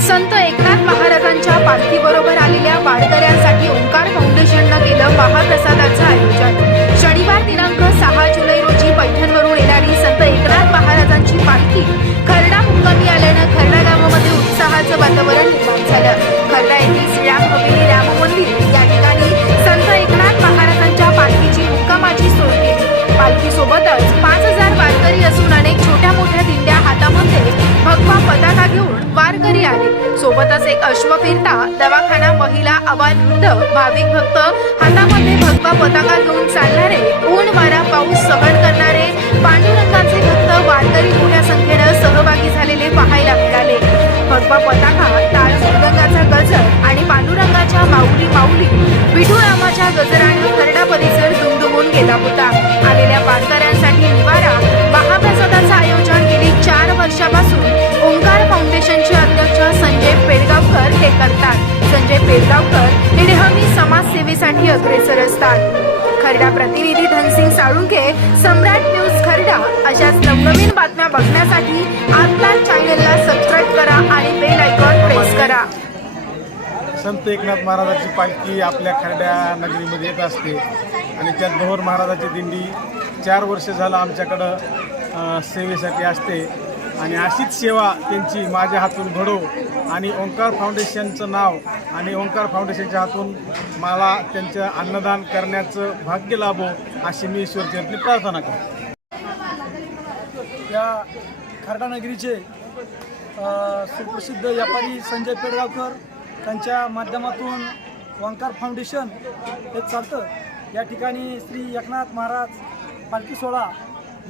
संत एकनाथ महाराजांच्या पालखीबरोबर आलेल्या वारकऱ्यांसाठी ओंकार फाउंडेशननं केलं पाहत वारकरी आले. सोबतच एक अश्व फिरता दवाखाना महिला आबाल वृद्ध भाविक भक्त हातामध्ये भगवा पताका घेऊन चालणारे ऊन वारा पाऊस सहन करणारे पांडुरंगाचे भक्त वारकरी मोठ्या संख्येनं सहभागी झालेले पाहायला मिळाले. भगवा पताका टाळ मृदंगाचा गजर आणि पांडुरंगाच्या माऊली माऊली विठुरामाच्या गजराने खरडा परिसर दुमदुमून गेला होता. संजय हे नेहमी समाजसेवेसाठी अग्रेसर असतात. खरडा प्रतिनिधी धनसिंग साळुंखे सम्राट न्यूज खरडा अशाच नवनवीन बातम्या बघण्यासाठी आपल्या चॅनलला सबस्क्राईब करा आणि बेल आयकॉन प्रेस करा. संत एकनाथ महाराजांची पालखी आपल्या खरड्या नगरीमध्ये येत असते. आणि त्यात भोर महाराजाची दिंडी चार वर्ष झालं आमच्याकडं सेवेसाठी असते. आणि अशीच सेवा त्यांची माझ्या हातून घडो आणि ओंकार फाउंडेशनचं नाव आणि ओंकार फाउंडेशनच्या हातून मला त्यांचं अन्नदान करण्याचं भाग्य लाभो अशी मी ईश्वरचरणी प्रार्थना करतो. या खरडानगरीचे सुप्रसिद्ध व्यापारी संजय पेडगावकर त्यांच्या माध्यमातून ओंकार फाउंडेशन हे चालतं. या ठिकाणी श्री एकनाथ महाराज पालखी सोहळा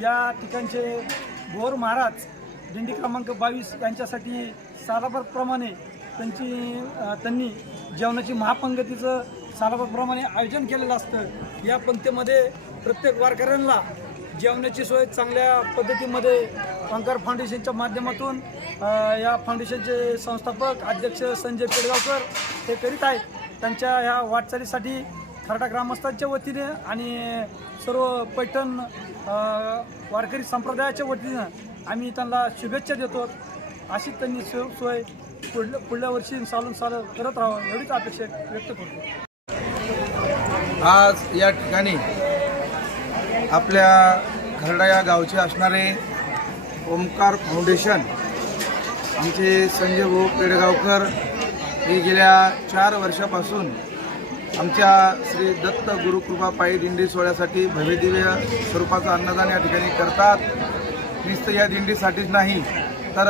या ठिकाणचे भोर महाराज दिंडी क्रमांक बावीस यांच्यासाठी सालाभरप्रमाणे त्यांची त्यांनी जेवणाची महापंगतीचं सालाभरप्रमाणे आयोजन केलेलं असतं. या पंक्तीमध्ये प्रत्येक वारकऱ्यांना जेवणाची सोय चांगल्या पद्धतीमध्ये अंकार फाउंडेशनच्या माध्यमातून या फाउंडेशनचे संस्थापक अध्यक्ष संजय पेडगावकर हे करीत आहेत. त्यांच्या ह्या वाटचालीसाठी खरडा ग्रामस्थांच्या वतीने आणि सर्व पैठण वारकरी संप्रदायाच्या वतीनं आम्ही त्यांना शुभेच्छा देतो. अशी त्यांनी सो सोय पुढल्या पुढल्या वर्षी चालून चालू करत राहावं एवढीच अपेक्षा व्यक्त करतो. आज या ठिकाणी आपल्या घरडा या गावचे असणारे ओमकार फाउंडेशन आमचे संजय भाऊ पेडगावकर हे गेल्या चार वर्षापासून आमच्या श्री दत्त गुरुकृपा पायी दिंडी सोहळ्यासाठी भव्यदिव्य स्वरूपाचं अन्नदान या ठिकाणी करतात. नुसतं या दिंडीसाठीच नाही तर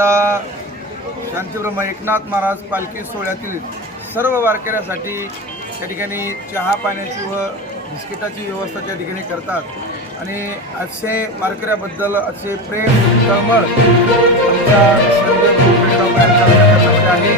शांतीब्रह्म एकनाथ महाराज पालखी सोहळ्यातील सर्व वारकऱ्यासाठी त्या ठिकाणी चहा पाण्याची व बिस्किटाची व्यवस्था त्या ठिकाणी करतात. आणि असे वारकऱ्याबद्दल असे प्रेम तळमळ आमच्या आहे.